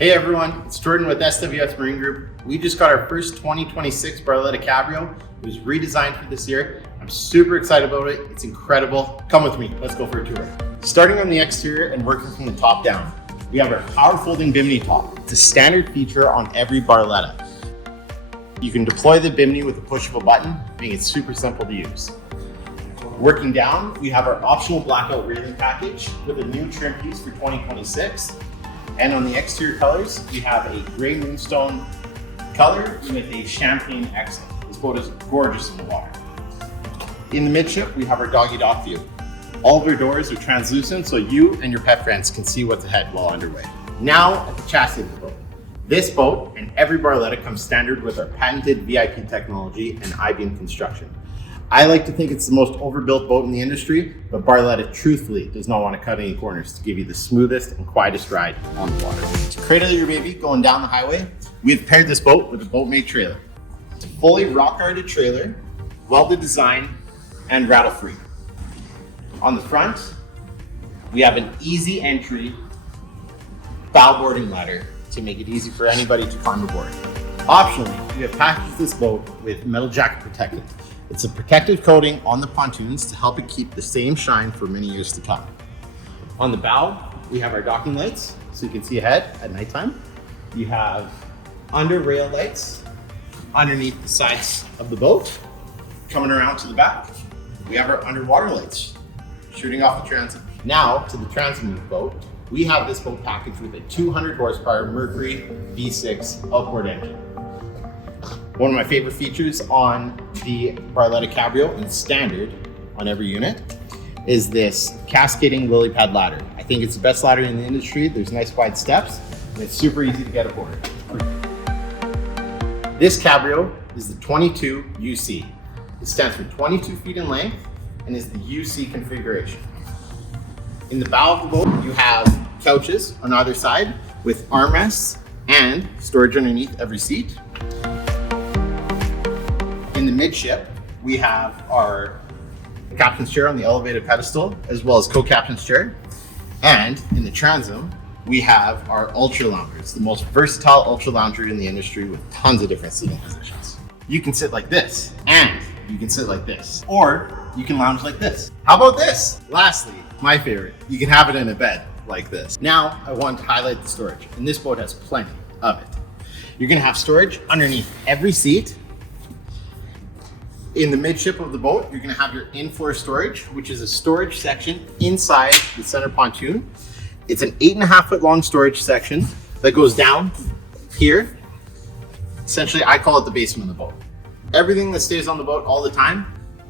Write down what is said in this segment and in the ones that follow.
Hey everyone, it's Jordan with SWS Marine Group. We just got our first 2026 Barletta Cabrio. It was redesigned for this year. I'm super excited about it. It's incredible. Come with me, let's go for a tour. Starting on the exterior and working from the top down, we have our power folding Bimini top. It's a standard feature on every Barletta. You can deploy the Bimini with the push of a button, making it super simple to use. Working down, we have our optional Blackout railing package with a new trim piece for 2026. And on the exterior colors, we have a gray moonstone color with a champagne accent. This boat is gorgeous in the water. In the midship, we have our Doggy Dock View. All of our doors are translucent so you and your pet friends can see what's ahead while underway. Now at the chassis of the boat. This boat and every Barletta comes standard with our patented VIP technology and I-beam construction. I like to think it's the most overbuilt boat in the industry, but Barletta truthfully does not want to cut any corners to give you the smoothest and quietest ride on the water. To cradle your baby going down the highway, we've paired this boat with a boat-made trailer. It's a fully rock-guarded trailer, welded design, and rattle-free. On the front, we have an easy entry bow boarding ladder to make it easy for anybody to climb aboard. Optionally, we have packaged this boat with metal jacket protectant. It's a protective coating on the pontoons to help it keep the same shine for many years to come. On the bow, we have our docking lights, so you can see ahead at nighttime. You have under rail lights underneath the sides of the boat. Coming around to the back, we have our underwater lights shooting off the transom. Now to the transom of the boat, we have this boat packaged with a 200 horsepower Mercury V6 outboard engine. One of my favorite features on the Barletta Cabrio and standard on every unit is this cascading lily pad ladder. I think it's the best ladder in the industry. There's nice wide steps and it's super easy to get aboard. This Cabrio is the 22UC. It stands for 22 feet in length and is the UC configuration. In the bow of the boat, you have couches on either side with armrests and storage underneath every seat. In the midship, we have our captain's chair on the elevated pedestal, as well as co-captain's chair. And in the transom, we have our ultra loungers, the most versatile ultra lounger in the industry with tons of different seating positions. You can sit like this, and you can sit like this, or you can lounge like this. How about this? Lastly, my favorite, you can have it in a bed like this. Now, I want to highlight the storage, and this boat has plenty of it. You're gonna have storage underneath every seat. In the midship of the boat, you're gonna have your in-floor storage, which is a storage section inside the center pontoon. It's an 8.5 foot long storage section that goes down here. Essentially, I call it the basement of the boat. Everything that stays on the boat all the time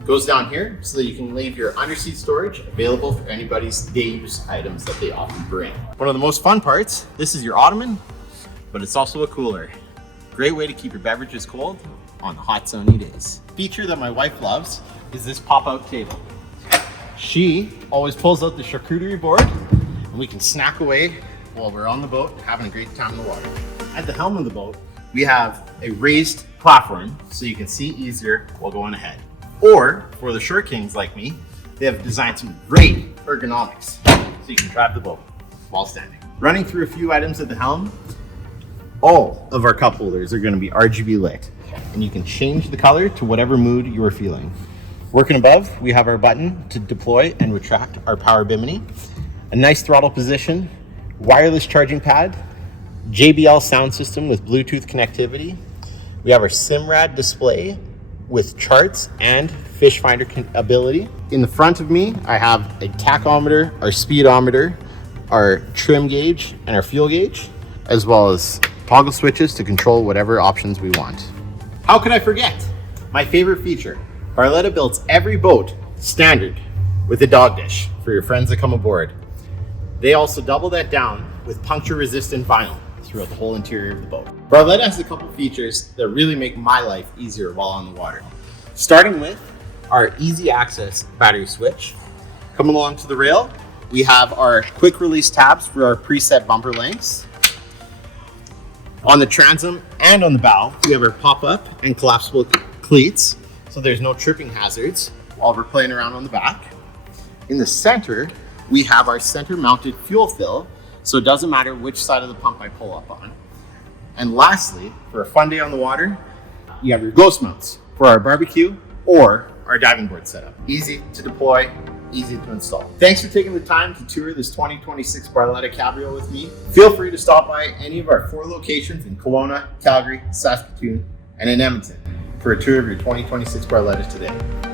goes down here so that you can leave your underseat storage available for anybody's day use items that they often bring. One of the most fun parts, this is your ottoman, but it's also a cooler. Great way to keep your beverages cold on the hot sunny days. Feature that my wife loves is this pop-out table. She always pulls out the charcuterie board and we can snack away while we're on the boat having a great time in the water. At the helm of the boat, we have a raised platform so you can see easier while going ahead. Or for the short kings like me, they have designed some great ergonomics so you can drive the boat while standing. Running through a few items at the helm, all of our cup holders are going to be RGB lit, and you can change the color to whatever mood you are feeling. Working above, we have our button to deploy and retract our power Bimini, a nice throttle position, wireless charging pad, JBL sound system with Bluetooth connectivity. We have our Simrad display with charts and fish finder ability. In the front of me, I have a tachometer, our speedometer, our trim gauge, and our fuel gauge, as well as toggle switches to control whatever options we want. How could I forget? My favorite feature, Barletta builds every boat standard with a dog dish for your friends that come aboard. They also double that down with puncture resistant vinyl throughout the whole interior of the boat. Barletta has a couple features that really make my life easier while on the water. Starting with our easy access battery switch. Coming along to the rail, we have our quick release tabs for our preset bumper lengths. On the transom and on the bow, we have our pop-up and collapsible cleats, so there's no tripping hazards while we're playing around on the back. In the center, we have our center mounted fuel fill so it doesn't matter which side of the pump I pull up on. And lastly, for a fun day on the water, you have your ghost mounts for our barbecue or our diving board setup. Easy to deploy, easy to install. Thanks for taking the time to tour this 2026 Barletta Cabrio with me. Feel free to stop by any of our 4 locations in Kelowna, Calgary, Saskatoon, and in Edmonton for a tour of your 2026 Barlettas today.